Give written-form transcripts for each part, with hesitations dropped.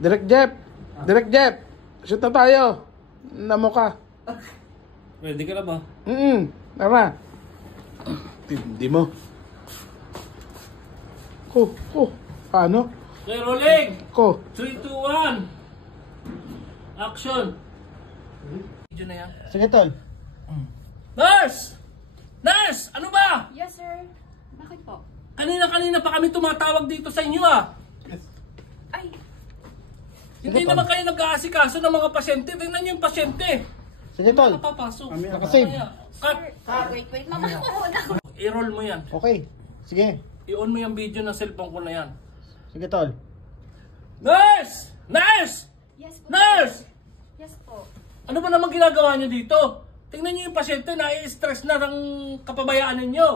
Direk Jeff! Direk Jeff! Shoot na tayo! Namo ka. Ready ka na ba? Tara. Hindi mo. Paano? Okay, rolling! Ko. 3, 2, 1. Action! Video na yan. Sige, tol. Nurse! Nurse! Ano ba? Yes, sir. Bakit po? Kanina pa kami tumatawag dito sa inyo ah. Ay, Hindi naman kayo nag-aasikaso ng mga pasyente. Tingnan niyo yung pasyente. Sige, tol. Nakapapasok. Nakasave. Cut! wait. Mama ko muna. I-roll mo yan. Okay. Sige. I-on mo yung video ng cellphone ko na yan. Sige, tol. Nurse! Nurse! Yes po. Nurse! Yes po. Ano ba naman ginagawa niyo dito? Tingnan niyo yung pasyente na i-stress na ng kapabayaan ninyo.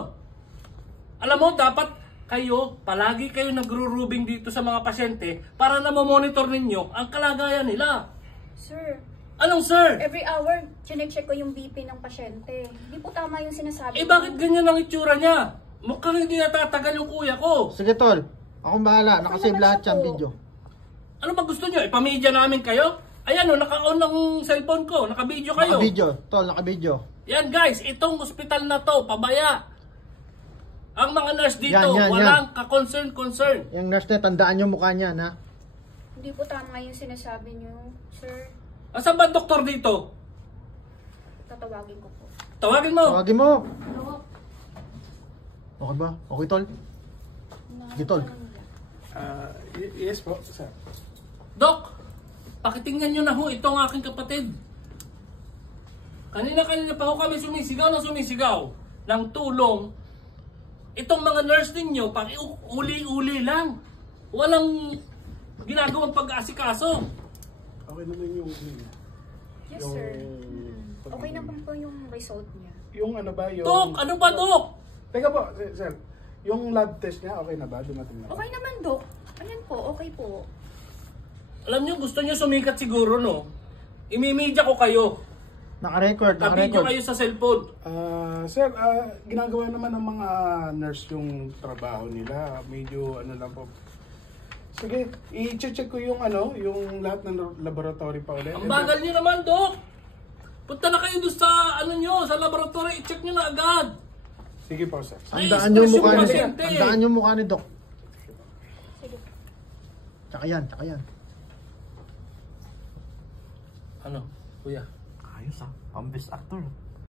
Alam mo, dapat kayo, palagi kayo nagro-rubing dito sa mga pasyente para na monitor ninyo ang kalagayan nila. Sir, Anong sir? every hour, chinecheck ko yung BP ng pasyente. Hindi po tama yung sinasabi. Eh bakit ganyan ang itsura niya? Mukhang hindi natatagal yung kuya ko. Sige, tol. Akong bahala. Nakasave naman lahat siya yung po. video. Ano ba gusto niyo? Ipamedya namin kayo? Ayan o, naka-on ang cellphone ko. Naka-video kayo. Naka-video. Tol, naka-video. Yan guys, itong ospital na to, pabaya. Ang mga nurse dito, Yan. walang ka-concern. Yung nurse na, tandaan yung mukha niya, ha? Hindi po tama yung sinasabi niyo, sir. Asan ba ang doktor dito? Tatawagin ko po. Tawagin mo. Tawagin mo. Ano? Okay ba? Okay, tol? Sige, tol. Yes po, sir. Dok, pakitingnan nyo na ho, ito ang aking kapatid. Kanina pa ho kami sumisigaw ng tulong. Itong mga nurse ninyo, pang uli-uli lang. Walang ginagawang pag-aasikaso. Okay naman yung Yes, sir. Okay naman po yung result niya. yung ano ba yung Dok, ano ba Dok? Teka po, sir. Yung lab test niya okay na ba? Dumating na ba? Okay naman, Dok. Ayan po, okay po. Alam nyo, gusto nyo sumikat siguro, no? Imimedya ko kayo. Naka-record, Ka-video naka-record. kayo sa cellphone. Sir, ginagawa naman ng mga nurse yung trabaho nila. Medyo ano lang po. Sige, i-check ko yung yung lahat ng laboratory pa ulit. Ang bagal nyo naman, Dok. Punta na kayo doon sa, sa laboratory. I-check nyo na agad. Sige po, sir. Tandaan yung mukha ni pasyente. Tandaan yung mukha ni Doc. Sige. Tsaka yan. Ano, kuya? Ayos ah, ang best actor.